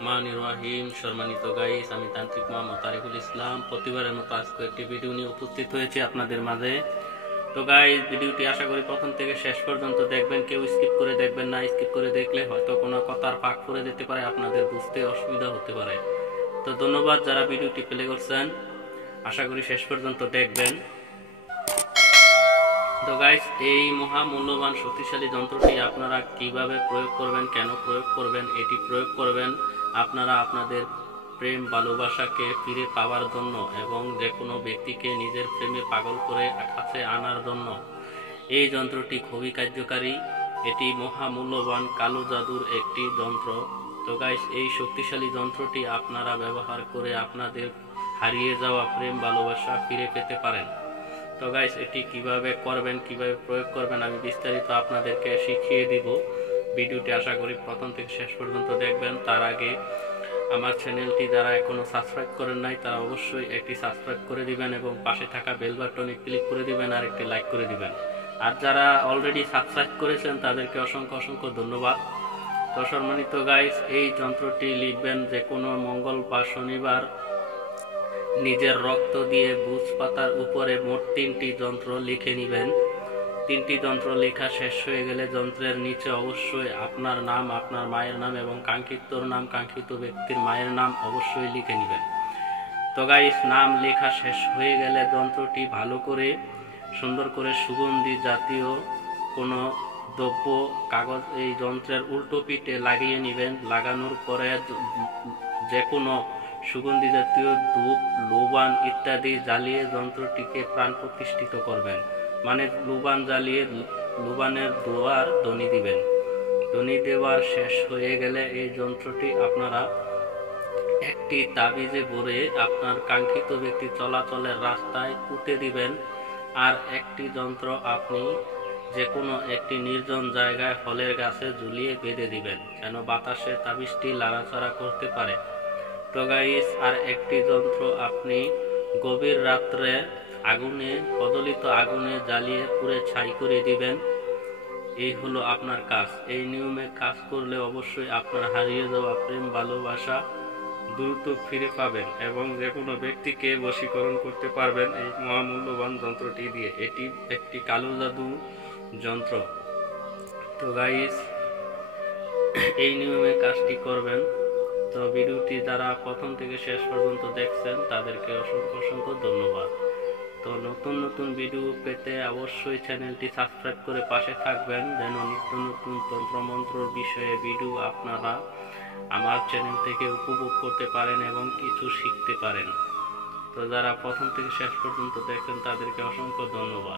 রহমানির রহিম। সম্মানিত গাইস, আমি তান্ত্রিক মোহাম্মদ তারিকুল ইসলাম প্রতিবারের মতো আজকে একটি ভিডিও নিয়ে উপস্থিত হয়েছি আপনাদের মাঝে। তো গাইস, ভিডিওটি আশা করি প্রথম থেকে শেষ পর্যন্ত দেখবেন, কেউ স্কিপ করে দেখবেন না। স্কিপ করে দেখলে হয়তো কোনো কথার ফাঁক পড়ে যেতে পারে, আপনাদের বুঝতে অসুবিধা হতে পারে। তো ধন্যবাদ যারা ভিডিওটি প্লে করছেন, আশা করি শেষ পর্যন্ত দেখবেন। তো গাইস, এই মহামূল্যবান শক্তিশালী যন্ত্রটি আপনারা কিভাবে প্রয়োগ করবেন, কেন প্রয়োগ করবেন, এটি প্রয়োগ করবেন আপনারা আপনাদের প্রেম ভালোবাসাকে ফিরে পাওয়ার জন্য এবং যে কোনো ব্যক্তিকে নিজের প্রেমে পাগল করে কাছে আনার জন্য। এই যন্ত্রটি খুবই কার্যকারী। এটি মহামূল্যবান কালো জাদুর একটি যন্ত্র। তো গাইস, এই শক্তিশালী যন্ত্রটি আপনারা ব্যবহার করে আপনাদের হারিয়ে যাওয়া প্রেম ভালোবাসা ফিরে পেতে পারেন। তো গাইস, এটি কিভাবে করবেন, কিভাবে প্রয়োগ করবেন, আমি বিস্তারিত আপনাদেরকে শিখিয়ে দিব। ভিডিওটি আশা করি প্রথম থেকে শেষ পর্যন্ত দেখবেন। তার আগে আমার চ্যানেলটি যারা এখনো সাবস্ক্রাইব করেন নাই, তারা অবশ্যই একটি সাবস্ক্রাইব করে দিবেন এবং পাশে থাকা বেল বাটনে ক্লিক করে দিবেন আর একটি লাইক করে দিবেন। আর যারা অলরেডি সাবস্ক্রাইব করেছেন তাদেরকে অসংখ্য অসংখ্য ধন্যবাদ। তো সম্মানিত গাইস, এই যন্ত্রটি লিখবেন যে কোনো মঙ্গল বা শনিবার নিজের রক্ত দিয়ে বুঝ পাতার উপরে মোট 3টি যন্ত্র লিখে নেবেন। 3টি যন্ত্র লেখা শেষ হয়ে গেলে যন্ত্রের নিচে অবশ্যই আপনার নাম, আপনার মায়ের নাম এবং কাঙ্ক্ষিতর নাম, কাঙ্ক্ষিত ব্যক্তির মায়ের নাম অবশ্যই লিখে নেবেন। তো গাইস, নাম লেখা শেষ হয়ে গেলে যন্ত্রটি ভালো করে সুন্দর করে সুগন্ধি জাতীয় কোনো দ্রব্য কাগজ এই যন্ত্রের উল্টো পিঠে লাগিয়ে নেবেন। লাগানোর পরে যে কোনো সুগন্ধি জাতীয় ধূপ, লোবান ইত্যাদি জ্বালিয়ে যন্ত্রটিকে প্রাণ প্রতিষ্ঠিত করবেন। মানে লোবান জ্বালিয়ে লোবানের দোয়ার ধ্বনি দিবেন। ধ্বনি দেওয়ার শেষ হয়ে গেলে এই যন্ত্রটি আপনারা একটি তাবিজে ভরে আপনার কাঙ্ক্ষিত ব্যক্তি চলাচলের রাস্তায় পুঁতে দিবেন। আর একটি যন্ত্র আপনি যে কোনো একটি নির্জন জায়গায় ফলের গাছে ঝুলিয়ে বেঁধে দিবেন, যেন বাতাসে তাবিজটি লাড়াচাড়া করতে পারে। তো গাইস, আর একটি যন্ত্র আপনি গভীর রাত্রে আগুনে প্রজ্বলিত আগুনে জ্বালিয়ে পুড়ে ছাই করে দিবেন। এই হলো আপনার কাজ। এই নিয়মে কাজ করলে অবশ্যই আপনার হারিয়ে যাওয়া প্রেম ভালোবাসা দ্রুত ফিরে পাবেন এবং যে কোনো ব্যক্তিকে বশীকরণ করতে পারবেন এই মহামূল্যবান যন্ত্রটি দিয়ে। এটি একটি কালো জাদু যন্ত্র। তো গাইস, এই নিয়মে কাজটি করবেন। তো ভিডিওটি যারা প্রথম থেকে শেষ পর্যন্ত দেখছেন তাদেরকে অসংখ্য অসংখ্য ধন্যবাদ। তো নতুন নতুন ভিডিও পেতে অবশ্যই চ্যানেলটি সাবস্ক্রাইব করে পাশে থাকবেন, যেন নিত্য নতুন তন্ত্রমন্ত্রর বিষয়ে ভিডিও আপনারা আমার চ্যানেল থেকে উপভোগ করতে পারেন এবং কিছু শিখতে পারেন। তো যারা প্রথম থেকে শেষ পর্যন্ত দেখছেন তাদেরকে অসংখ্য ধন্যবাদ।